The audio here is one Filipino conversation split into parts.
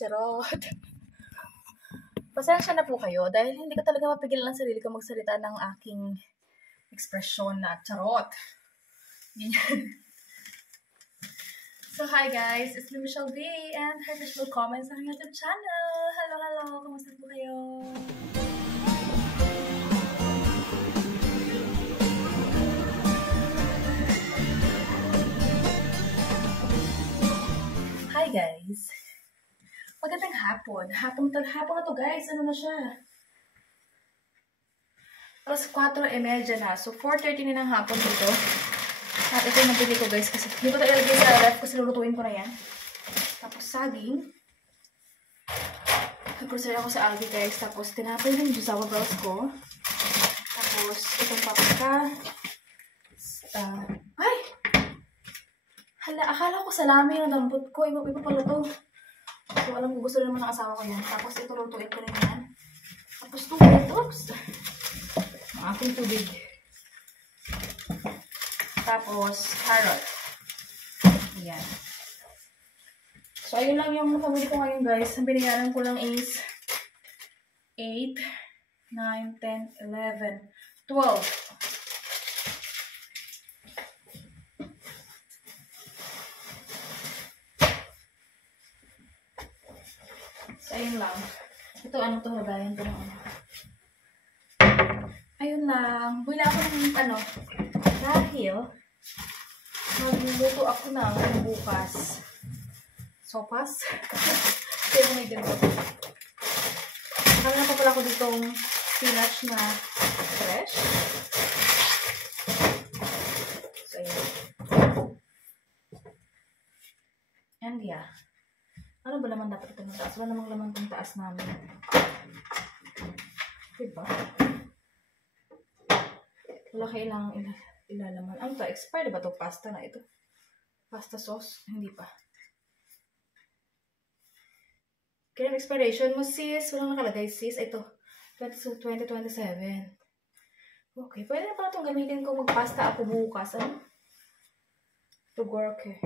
Charot. Pasensya na po kayo dahil hindi ko talaga mapigilan ang sarili ko magsalita ng aking ekspresyon na charot. So, hi guys! It's me, Michelle V, and heartily welcome sa aking YouTube channel! Hello! Kamusta po kayo? Hi guys! Magandang hapon. Hapon na to guys. Ano na siya? Alas 4:30 na. So, 4:30 na ng hapon dito. At ito yung nabili ko guys. Kasi hindi ko ito ilagay sa ref kasi lulutuin ko na yan. Tapos saging. Nag-grocery ako sa Aldi guys. Tapos tinapay na yung sour bells ko. Tapos itong paprika. Ay! Hala, akala ko salami yung lambot ko. Iba pala to. So, alam ko, gusto naman ng asawa ko yan. Tapos, ito, lutuin ko rin yan. Tapos, tubig. Oops! Ang aking tubig. Tapos, carrot. Ayan. So, ayun lang yung napamili ko ngayon, guys. Ang binayaran ko lang is 8, 9, 10, 11, 12. Ayun lang. Ito, ano to, lagayan ko lang. Ayun lang. Bula ako ng dahil magluluto ako ng bukas. Sopas. Kaya may ganito. Nakala pa pala ko ditong spinach na fresh. So, ayun. And yeah. Ano ba naman dapat ito ng taas? Wala namang laman itong taas namin. Diba? Wala kailangang ilalaman. Ano ito? Expired ba ito? Pasta na ito? Pasta sauce? Hindi pa. Kaya expiration mo sis. Walang nakalagay sis. Ito. 2027. Okay. Pwede na pala itong gamitin kung magpasta ako bukas. Ano? To work eh.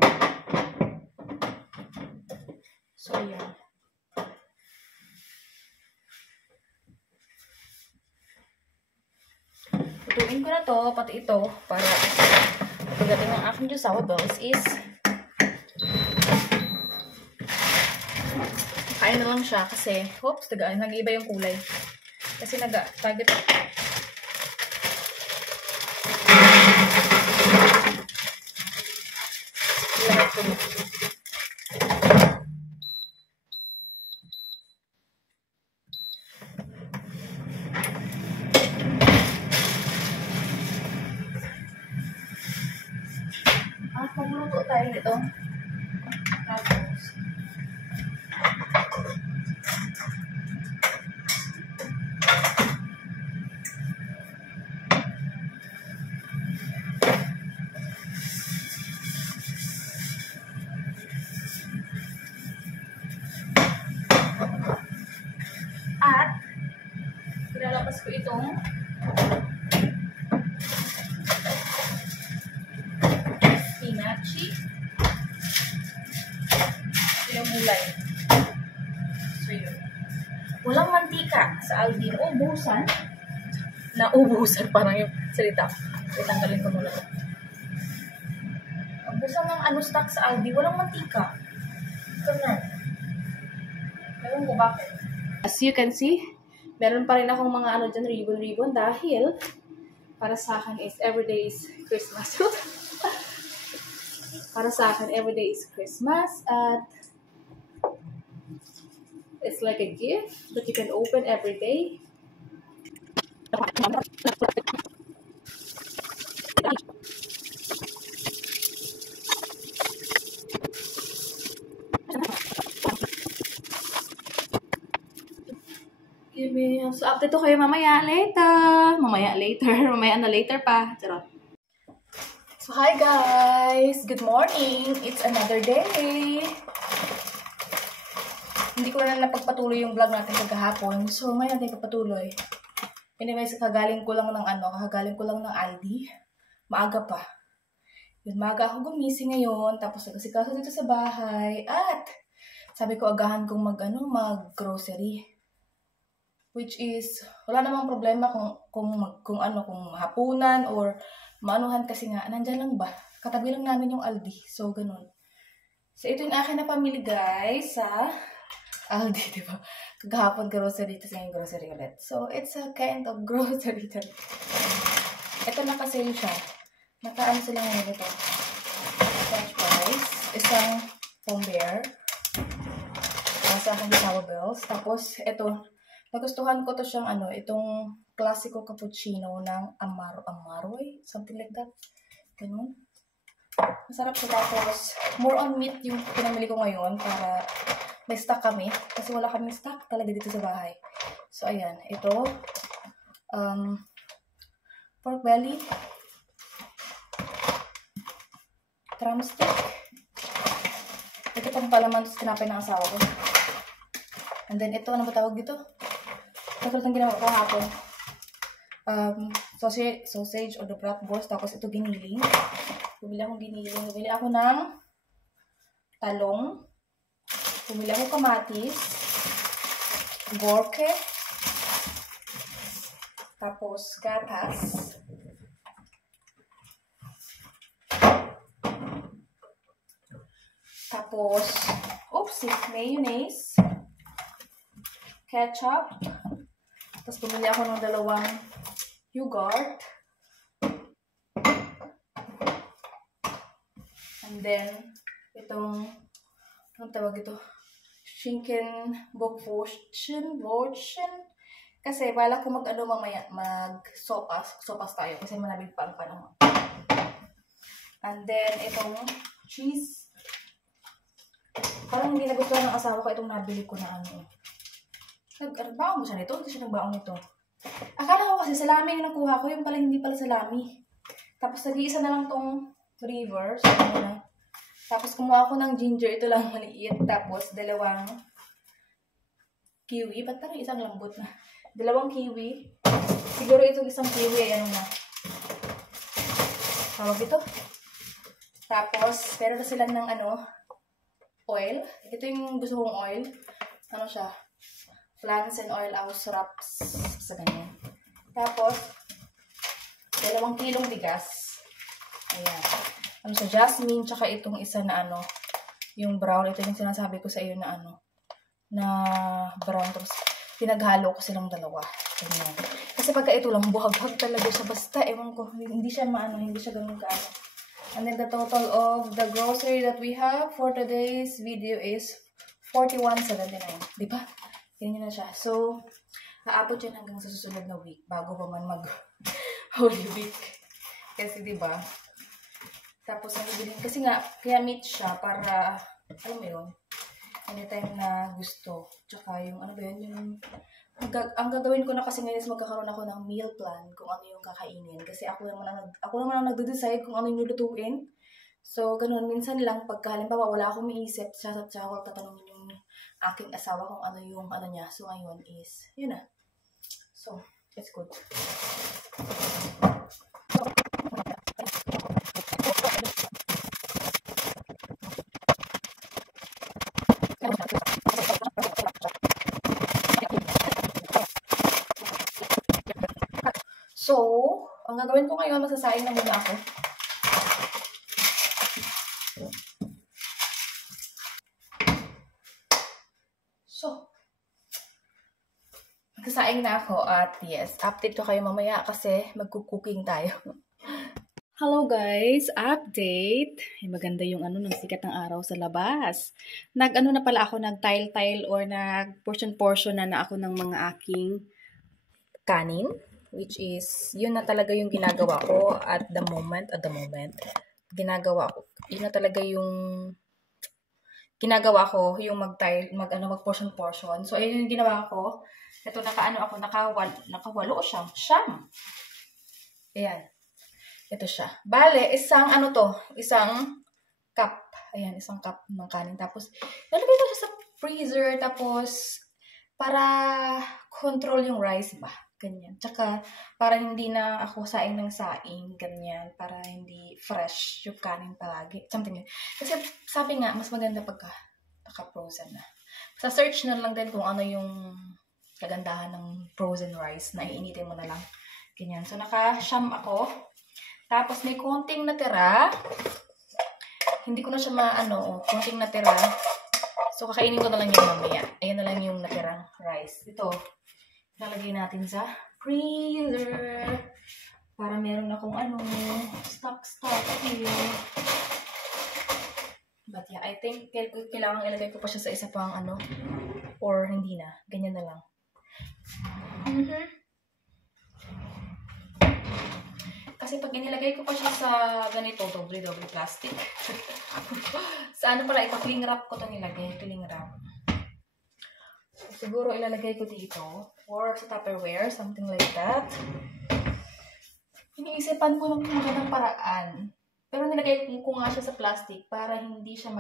So, ayan. Lutuin ko na to, pati ito, para pagdating ng aking sour bells is kain na lang siya kasi, oops, nag-iba yung kulay. Kasi nag-target magluluto tayo nito. Tapos, at ilalapas ko itong spinachi. Ito yung gulay. So, yun. Walang mantika sa Aldi. Naubusan. Parang yung salita. Itanggalin ko muna. Ubusan ng stock sa Aldi. Walang mantika. Ito na. Ewan ko bakit. As you can see, meron pa rin akong mga dyan, ribbon dahil para sa akin is everyday is Christmas. Para sa akin, everyday is Christmas at it's like a gift that you can open every day. So, update to kayo mamaya later. Mamaya na later pa. Charot. So, hi guys! Good morning! It's another day! Hindi ko na napagpatuloy yung vlog natin kagahapon. So, ngayon natin pagpatuloy. Anyways, kagaling ko lang ng Aldi. Maaga pa. Yun, maaga ako gumising ngayon. Tapos nagkasikaso dito sa bahay. At sabi ko agahan kong mag-grocery. Which is, wala namang problema kung hapunan or maanuhan kasi nga, nandyan lang ba? Katabi lang namin yung Aldi. So, ganun. So, ito yung akin na pamili, guys, sa Aldi, di ba? Kagahapon grocery, tapos ngayon grocery ulit. So, it's a kind of grocery. Ito nakasale siya. Nakaano sila ngayon ito. French fries. Isang Pombear. Sa akin sour bells. Tapos, ito. Nagustuhan ko to siyang itong classico cappuccino ng Amaro something like that. Ganun. Masarap siya. Tapos, more on meat yung pinamili ko ngayon para may stock kami. Kasi wala kaming stock talaga dito sa bahay. So, ayan. Ito. Pork belly. Drumstick. Ito pang palaman sa tinapay ng asawa ko. And then, ito. Ano ba tawag dito? Ito ang ginawa ko hapon. Sausage or the bratwurst. Tapos, ito giniling. Bumili akong giniling. Bumili ako ng talong. Bumili ako kamatis. Gorke. Tapos, gatas. Tapos, mayonnaise. Ketchup. Tapos, bumili ako ng 2 yogurt. And then, itong, anong tawag ito? Chicken lotion. Kasi, wala ko mamaya, sopas tayo. Kasi manabig pa ang panahon. And then, itong cheese. Parang hindi nagustuhan ng asawa ko itong nabili ko na Nagbaon mo siya nito? Hindi siya nagbaon nito. Akala ko kasi salami yung nakuha ko. Yung pala hindi pala salami. Tapos nag-iisa na lang tong Rivers. Tapos kumuha ako ng ginger. Ito lang maliit. Tapos 2 kiwi. Ba't parang isang lambot na? 2 kiwi. Siguro itong isang kiwi ay tawag ito. Tapos pero na sila ng oil. Ito yung gusto kong oil. Ano siya? Plants and oil house wraps. Sa ganyan. Tapos, 2 kilong bigas. Ayan. Siya? Jasmine. Tsaka itong isa na yung brown. Ito yung sinasabi ko sa iyo na na brown. Tapos, pinaghalo ko silang 2. Ganyan. Kasi pagka ito lang, buhag-hag talaga siya. Basta, ewan ko, hindi siya hindi siya ganun kaano. And then the total of the grocery that we have for today's video is 41.79. Diba? Ganyan na siya. So, aabot yan hanggang sa susunod na week bago pa man mag-Holy Week. Kasi diba? Tapos, nabibilin. Kasi nga, kaya meat siya para, alam mo yun, anytime na gusto. Tsaka yung, yung ang gagawin ko na kasi ngayon is magkakaroon ako ng meal plan kung ano yung kakainin. Kasi ako naman ang nagde-decide kung ano yung lutuin. So, ganun. Minsan lang, pagka halimbawa wala akong maiisip, siya ako tatanungin yung aking asawa kung ano yung niya. So, ngayon is, yun na. So, it's good. So, ang gagawin ko ngayon, masasaing na muna ako. So, magsasaing na ako at yes, update ko kayo mamaya kasi magkukuking tayo. Hello guys, update. Ay, maganda yung ng sikat ng araw sa labas. Na pala ako, nag-tile or nag-portion na ako ng mga aking kanin. Which is, yun na talaga yung ginagawa ko at the moment. Ginagawa ko. Yun na talaga yung ginagawa ko, yung mag-portion. So, ayun yung ginawa ko. Ito, nakawalo siyam. Ayan. Ito siya. Bale, isang isang cup. Ayan, isang cup ng kanin. Tapos, nalagay ko siya sa freezer. Tapos, para control yung rice ba? Ganyan. Tsaka, para hindi na ako saing ng saing. Ganyan. Para hindi fresh yung kanin palagi. Something yun. Kasi, sabi nga, mas maganda pagka naka-frozen na. Sa search na lang din kung ano yung kagandahan ng frozen rice na iinitin mo na lang. Ganyan. So, naka-sham ako. Tapos, may konting natira. Hindi ko na siya konting natira. So, kakainin ko na lang yung mamaya. Ayan na lang yung natirang rice. Ito, lalagay natin sa freezer. Para meron akong stock here. But yeah, I think kailangan ilagay ko pa siya sa isa pang or hindi na. Ganyan na lang. Kasi pag inilagay ko pa siya sa ganito, doble plastic. Sa pala, ito, cling wrap ko ito nilagay. Cling wrap. So, siguro ilalagay ko dito. Or sa Tupperware, something like that. Iniisipan ko ng magandang paraan. Pero nilagay ko nga siya sa plastic para hindi siya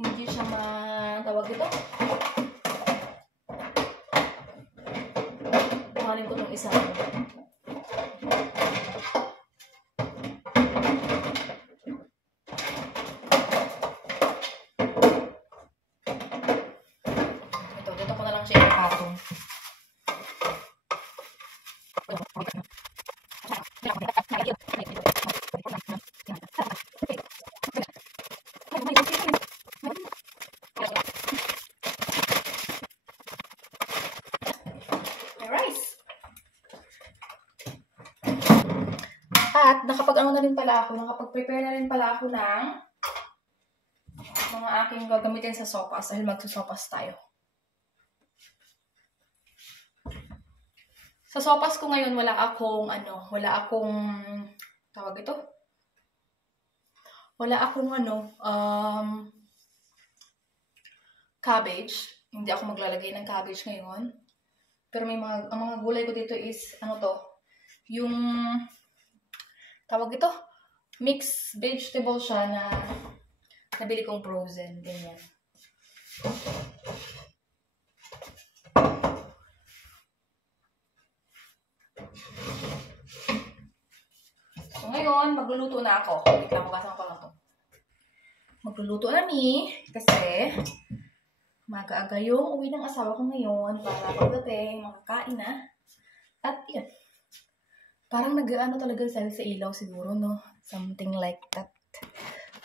hindi siya tawag ito. Kuhanin ko itong isa. Dito ko na lang siya ipapatong. At nakapag-prepare na rin pala ako ng mga aking gagamitin sa sopas dahil magsusopas tayo. Sa sopas ko ngayon wala akong tawag ito? Wala akong cabbage. Hindi ako maglalagay ng cabbage ngayon. Pero ang mga gulay ko dito is yung tawag ito, mixed vegetable siya na nabili kong frozen. Ganyan. So ngayon, magluluto na ako. Wait lang, hugasan ko lang ito. Magluluto na kasi maaga-aga yung uwi ng asawa ko ngayon para pagdating, makakain na. At yun. Parang talaga sa ilaw siguro, no? Something like that.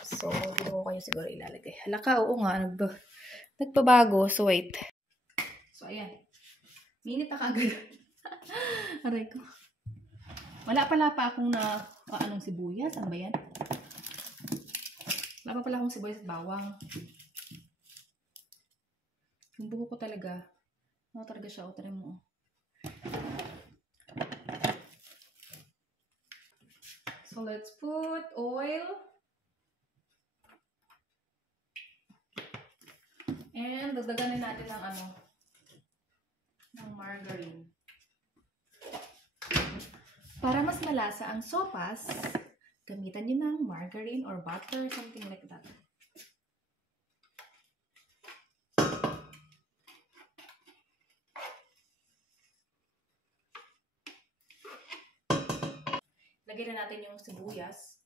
So, dito ko kayo siguro ilalagay. Halaka, oo nga, nagpabago. So, wait. So, ayan. Minute na kagad. Aray ko. Wala pa akong sibuyas. Ano ba yan? Wala pa pala akong sibuyas at bawang. Yung buho ko talaga. Talaga siya. Tara mo. So, let's put oil. And, dagdagan natin ng margarine. Para mas malasa ang sopas, gamitan nyo ng margarine or butter, something like that. Lagyan na natin yung sibuyas.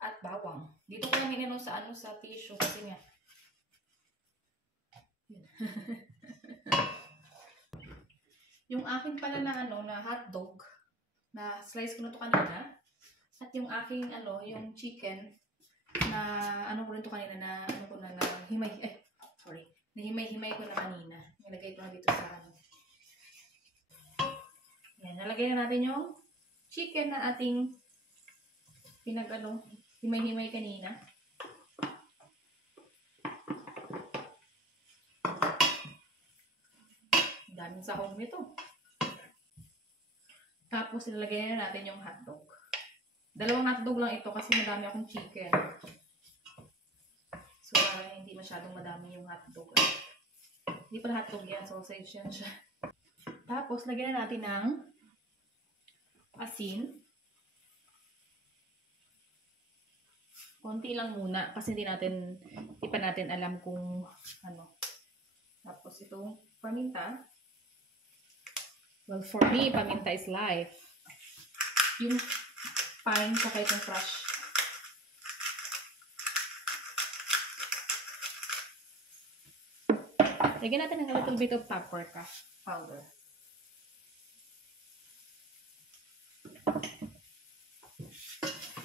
At bawang. Dito ko lang inano sa tissue kasi nga. Yung akin pala na hotdog na slice ko na to kanina. At yung aking yung chicken na ko rin to kanina na himay. Sorry. Nahimay-himay ko na kanina. Nilagay ko na dito sa Yan, nalagay na natin yung chicken na ating himay-himay kanina. Daming sahog nito. Tapos, ilalagay na natin yung hotdog. Dalawang hotdog lang ito kasi madami akong chicken. So, hindi masyadong madami yung hotdog. Hindi pala hotdog yan. Sausage yan siya. Tapos, lagyan na natin ng asin. Konti lang muna. Kasi hindi pa natin alam kung Tapos, itong paminta. Well, for me, paminta is life. Yung fine saka itong crush. Lagyan natin ng a little bit of paprika powder.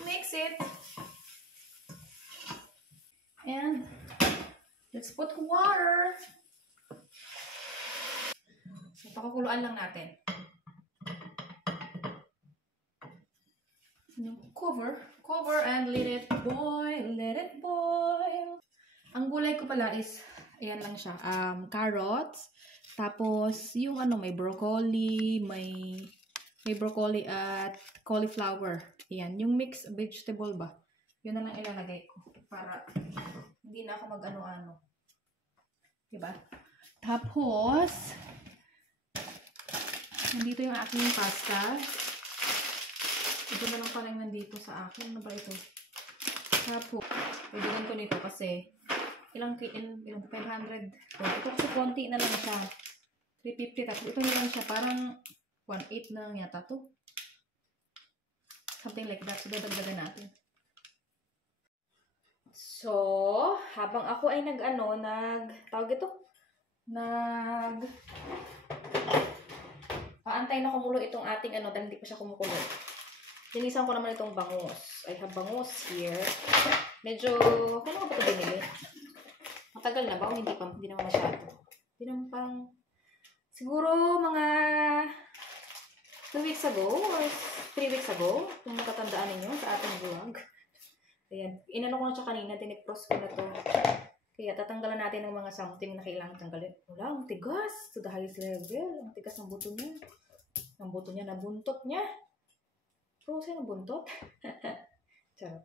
Mix it. And let's put water. So, pakukuluan lang natin. Cover and let it boil. Let it boil. Ang gulay ko pala is, ayan lang siya, carrots. Tapos, yung may broccoli, may broccoli at cauliflower. Ayan, yung mixed vegetable ba? Yun na lang ilalagay ko. Para hindi na ako mag-ano-ano. Diba? Tapos, nandito yung aking pasta. Ito na lang pala yung nandito sa akin. Ano ba ito? Tapos, pwede ko nito kasi ilang 500. Ito kasi konti na lang siya. 350. Tapos ito na lang siya. Parang 1/8 na lang yata to. Something like that. So, dadagdagan natin. So, habang ako ay paantay na kumulo itong ating dahil hindi pa siya kumukulo. Linisan ko naman itong bangus. I have bangus here. Medyo, kung ano ba ito binili? Matagal na ba? O hindi naman masyado. Hindi naman parang, siguro mga 2 weeks ago or 3 weeks ago, kung natatandaan ninyo sa ating vlog. Ayan, inano ko na siya kanina, tinipros ko na to. Kaya tatanggalan natin ng mga something na kailangan tanggalin. Wala, ang tigas to the highest level. Ang tigas ng buto niya. Ang buto niya, nabuntot niya. Frozen ang buntot. Charot.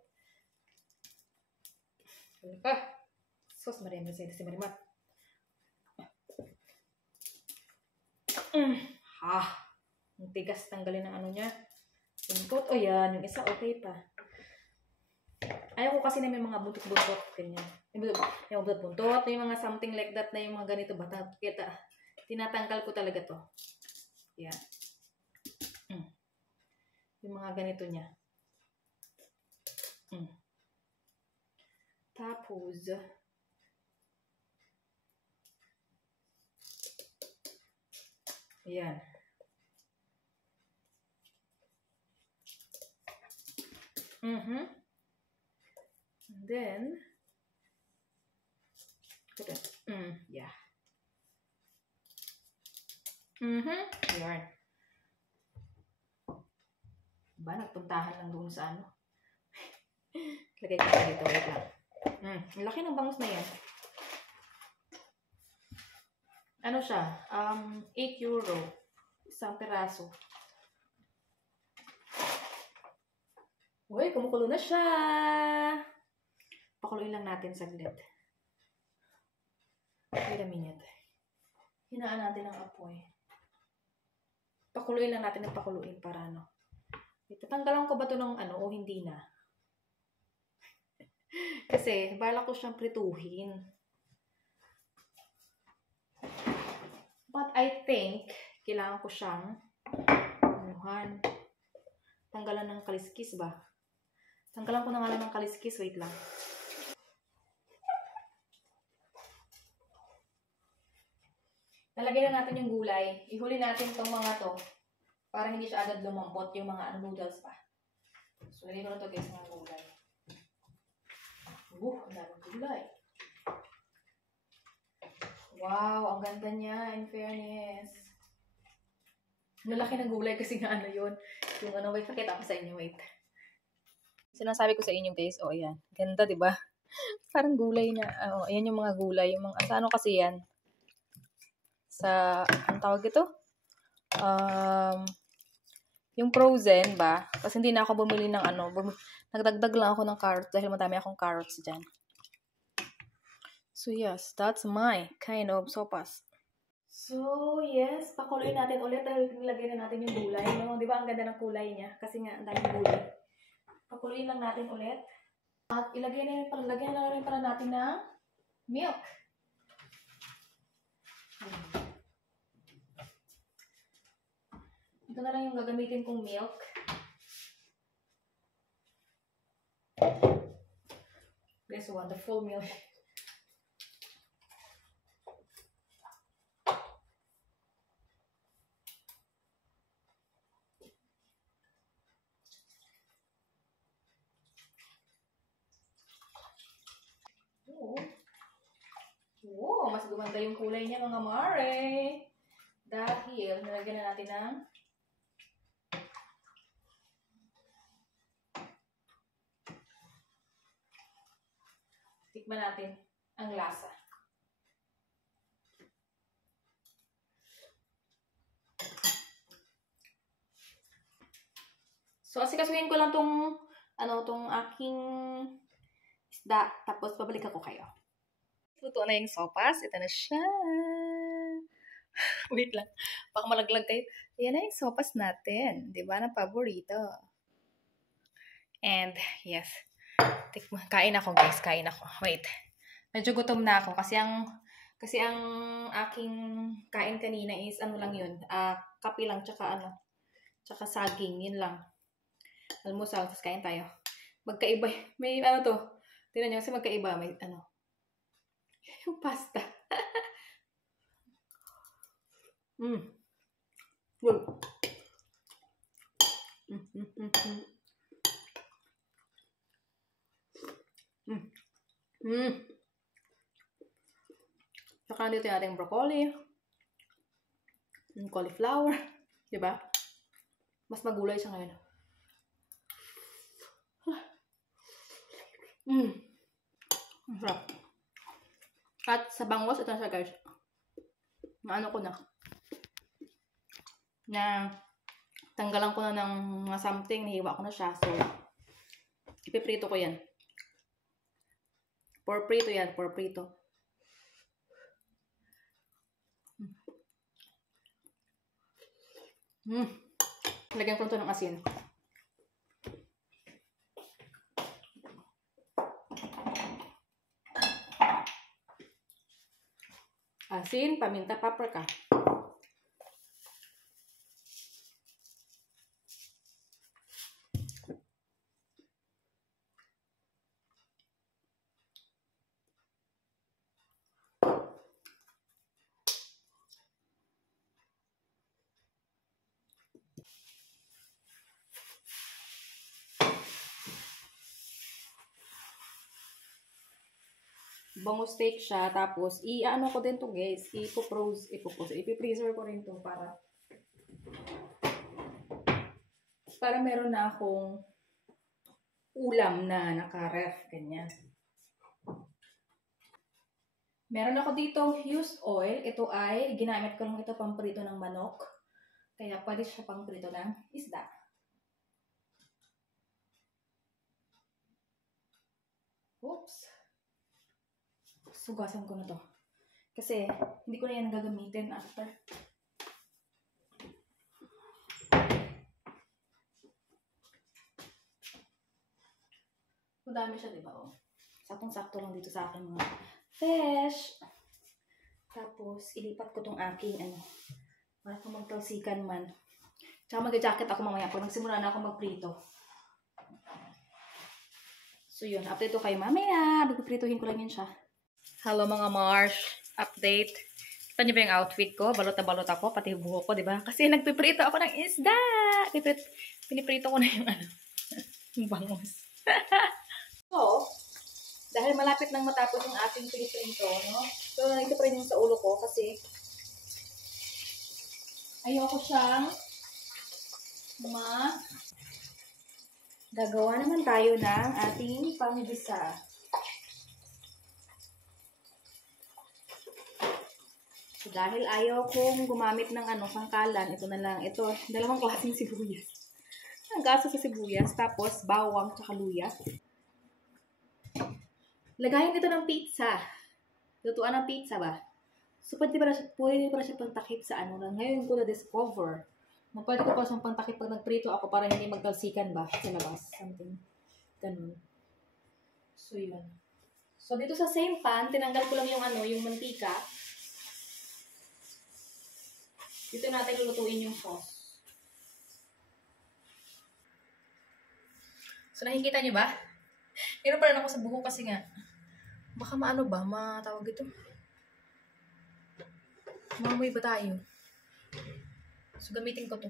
Halika. Sos, marami sa si Marimat. Ang tigas tanggalin ng niya. Buntot. O yan, yung isa okay pa. Ayaw ko kasi na may mga buntot-buntot. Ganyan. Yung buntot-buntot, yung mga something like that na yung mga ganito ba. Kita, tinatanggal ko talaga to. Yan. Yung mga ganito niya. Tapos, ayan. And then, yeah. Ayan. Ba, nagpuntahan lang doon sa Lagay ko dito. Wait lang. Ang laki ng bangus na yan. Ano siya? 8 euro. Isang peraso. Uy, kumukulo na siya. Pakuluin lang natin saglit. Wait a minute. Hinaan natin ang apoy. Pakuluin lang natin ng pakuluin para Tatanggalan ko ba ito ng o hindi na? Kasi, balak ko siyang prituhin. But I think, kailangan ko siyang tanggalan ng kaliskis ba? Tanggalan ko na nga lang ng kaliskis. Wait lang. Lalagyan na natin yung gulay. Ihuli natin itong mga to. Para hindi siya agad lumambot yung mga noodles pa. So, lagyan ko na ito guys ng gulay. Ang daming gulay. Wow, ang ganda niya, in fairness. Malaki ng gulay kasi nga yun. Yung wait, pakita ko sa inyo, wait. Sinasabi ko sa inyo guys, ayan. Ganda, diba? Parang gulay na, ayan yung mga gulay. Yung mga, sa kasi yan? Sa, ang tawag ito? Yung frozen ba? Kasi hindi na ako bumili ng nagdagdag lang ako ng carrots dahil madami akong carrots dyan. So yes, that's my kind of sopas. So yes, pakuluin natin ulit dahil nilagay na natin yung gulay. No? Di ba ang ganda ng kulay niya? Kasi nga ang daming gulay. Pakuluin lang natin ulit. At lagyan na rin pala natin ng milk. Ito na lang yung gagamitin kong milk. this one, the full meal. Oh, mas gumanda yung kulay niya mga mare. Dahil nilagyan na natin ng tikman natin ang lasa. So, asikasuhin ko lang tong aking isda. Tapos, babalik ako kayo. Luto na yung sopas. Ito na siya. Wait lang. Baka malaglag kayo. Yan na yung sopas natin. Diba? Na paborito. And, yes. Kain ako, guys. Kain ako. Wait. Medyo gutom na ako. Kasi ang aking kain kanina is ano lang yun. Kape lang, tsaka saging. Yun lang. Almusal. Tapos kain tayo. Magkaiba. May ano to. Tignan nyo kasi magkaiba. May ano. Yung pasta. Good. Saka dito yung ating broccoli. Yung cauliflower. Diba? Mas magulay siya ngayon. Masarap. At sa bangos, ito na siya guys. Maano ko na. Tanggalan ko na ng mga something. Nahiwa ko na siya. So, ipiprito ko yan. Porprito yan. Porprito. Lagyan ko ito ng asin. Asin, paminta, paprika. Bangus steak siya. Tapos, i-ano ko din to guys. Ipi-freezer ko rin to para meron na akong ulam na naka-ref. Ganyan. Meron ako dito used oil. Ito ay, ginamit ko lang ito pamprito ng manok. Kaya pwede siya pamprito ng isda. Oops. Sugasan ko na to. Kasi, hindi ko na yan gagamitin after. Madami siya, diba? Oh. Saktong-sakto lang dito sa akin mga fish. Tapos, ilipat ko tong aking, para kung magtalsikan man. Tsaka mag-jacket ako mamaya pag nagsimula na ako magprito. So, yun. Update ko kayo mamaya. Magpiprituhin ko lang yun siya. Hello mga Mars, update. Kita niyo ba yung outfit ko? Balot na balot ako, pati buhok ko, di ba? Kasi nagpiprito ako ng isda. Piniprito ko na yung yung bangus. So, dahil malapit nang matapos yung ating piniprito, no? So, ito pa rin yung sa ulo ko kasi ayoko siyang gagawa naman tayo ng ating panggisa. So, dahil ayaw kong gumamit ng sangkalan, ito na lang. Ito, dalawang klaseng sibuyas. Ang gaso sa sibuyas, tapos bawang tsaka luya. Lagayan ito ng pizza. Lutuan ng pizza ba? So, pwede pa siya pantakip sa Ngayon ko na-discover. Pwede ko pa siyang pantakip pag nagprito ako para hindi magtalsikan ba sa labas. Something. Ganun. So, yun. So, dito sa same pan, tinanggal ko lang yung mantika. Dito natin lulutuin yung sauce. So, nakikita nyo ba? Meron pa rin ako sa buhok kasi nga, Baka maano ba? Matawag ito? Mamoy ba tayo? So, gamitin ko to.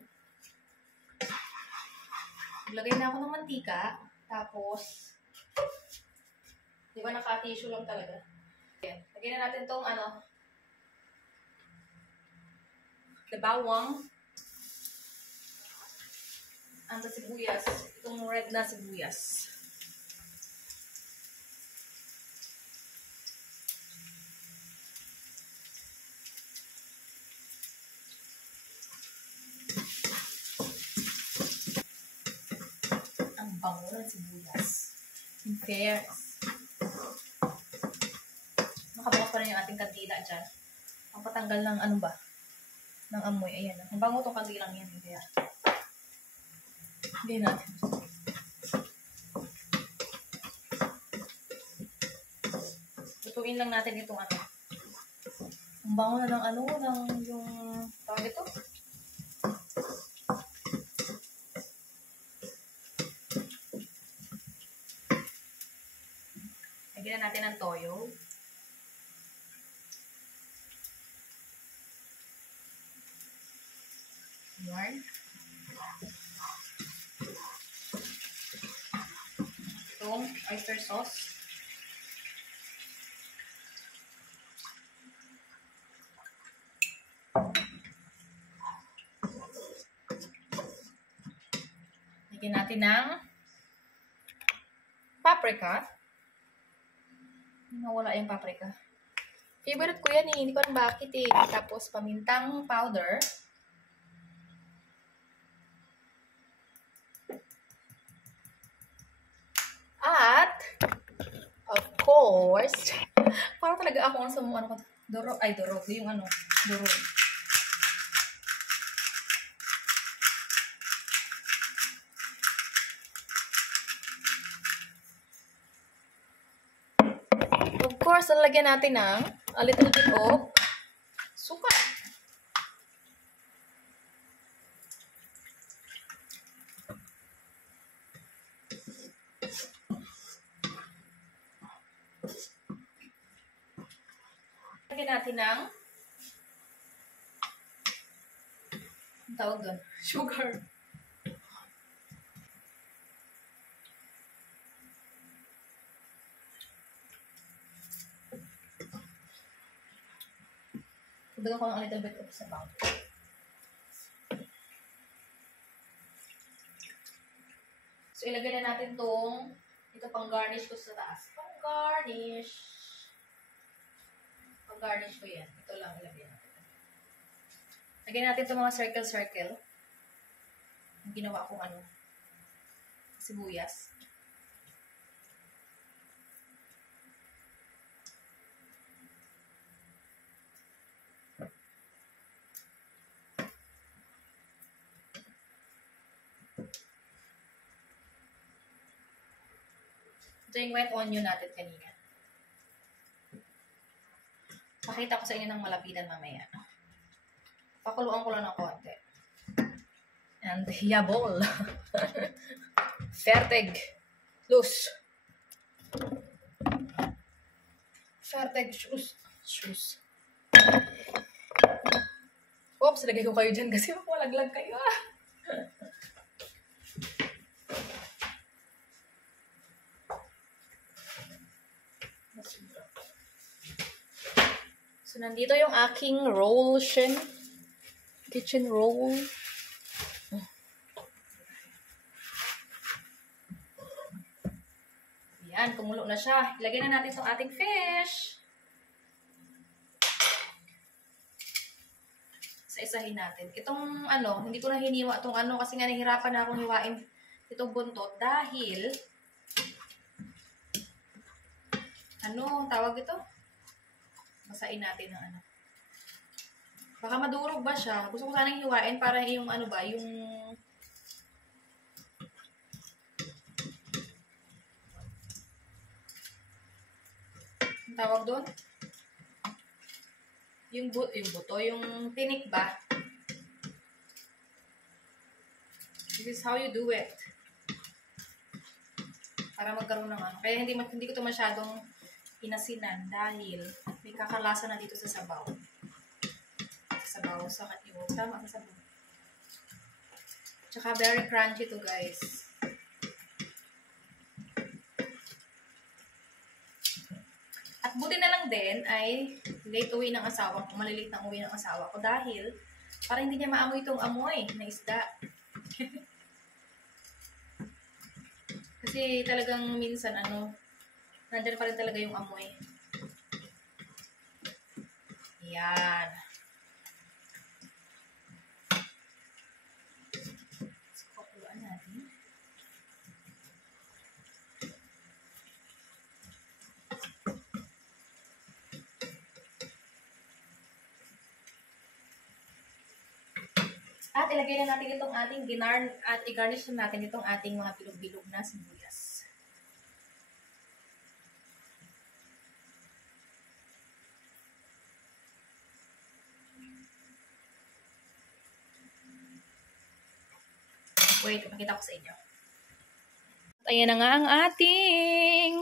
Maglagay na ako ng mantika. Tapos, di ba naka-tissue lang talaga? Ayan. Lagyan na natin tong the bawang. Ang sibuyas. Itong red na sibuyas. Ang bango ng sibuyas. In fairness. Nakabukas pa rin yung ating kandila dyan. Ang patanggal ng ano ba? Ng amoy. Ayan. Ang bango itong kandilang yan. Kaya, hindi natin. Lutuin lang natin itong ano. Ang bango na ng ano, ng yung, tawag ito? Lagyan na natin ng toyo. Ayan. Itong oyster sauce. Lagyan natin ng paprika. Nawala yung paprika. Favorite ko yan eh. Hindi ko alam bakit eh. Tapos pamintang powder. At, of course, parang talaga ako sa mga ano, durog. Yung ano, durog. Of course, lalagyan natin ng a little bit of suka. Lagyan natin ng ang tawag doon? Sugar. Dagdagan ko ng a little bit of sabaw. So, ilagay na natin tong ito pang garnish ko sa taas. Pang garnish ko yan. Ito lang ilagay natin. Lagyan natin itong mga circle-circle. Ang ginawa kong ano, sibuyas. Ito yung white onion natin kanina. Pakita ko sa inyo ng malapitan mamaya. Pakuluan ko lang ng konti. And yabol. Fertig. Loose. Fertig. Shoes. Oops, lagay ko kayo dyan kasi malaglag kayo. So, nandito yung aking roll kitchen roll. Yan, kumulo na siya. Ilagay na natin itong ating fish. Isa-isahin natin. Itong ano, hindi ko na hiniwa itong ano kasi nga nahihirapan na akong hiwain itong buntot dahil ano, tawag ito? Basain natin ng ano. Baka madurog ba siya? Gusto ko sanang hiwain para yung ano ba, yung tawag doon? Yung buto, yung tinik ba? This is how you do it. Para magkaroon ng ano. Kaya hindi ko ito masyadong pinasinan dahil may kakalasa na dito sa sabaw. Sa sabaw, sa katiyo. Tama, sa sabaw. Tsaka very crunchy to guys. At buti na lang din ay late uwi ng asawa ko, malilate na uwi ng asawa ko dahil para hindi niya maamoy itong amoy na isda. Kasi talagang minsan nandyan pa rin talaga yung amoy. Yan. So, pakuluan natin. At ilagay na natin itong ating at i-garnish na natin itong ating mga bilog-bilog na sibuyas. Wait, ipakita ko sa inyo. At ayan na nga ang ating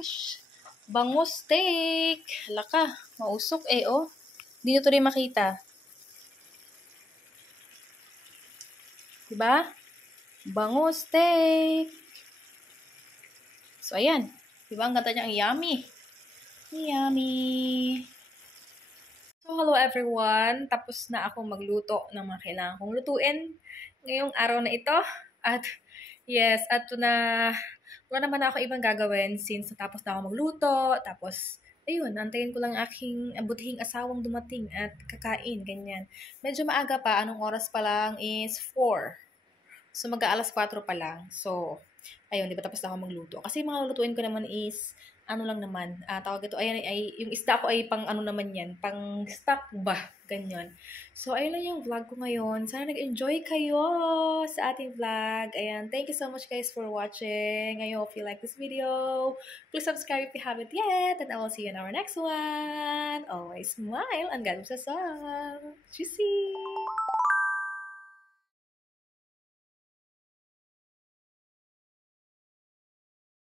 bangus steak. Laka, mausok oh. Hindi nyo ito rin makita. Diba? Bangus steak. So, ayan. Diba? Ang ganda niya. Ang yummy. Yummy. So, hello everyone. Tapos na ako magluto ng mga kailangan kong lutuin ngayong araw na ito. At, yes, at wala naman ako ibang gagawin since natapos na ako magluto. Tapos, ayun, antayin ko lang aking butihing asawang dumating at kakain, ganyan. Medyo maaga pa. Anong oras pa lang is 4. So, mag-aalas 4 pa lang. So, ayun, di ba tapos na ako magluto. Kasi mga lulutuin ko naman is, lang naman, tawag ito, ayan, yung isda ko ay pang naman yan, pang stock ba, ganyan. So, ayun lang yung vlog ko ngayon. Sana nag-enjoy kayo sa ating vlog. Ayan, thank you so much guys for watching. I hope you like this video. Please subscribe if you haven't yet, and I will see you in our next one. Always smile and God bless us all. Juicy!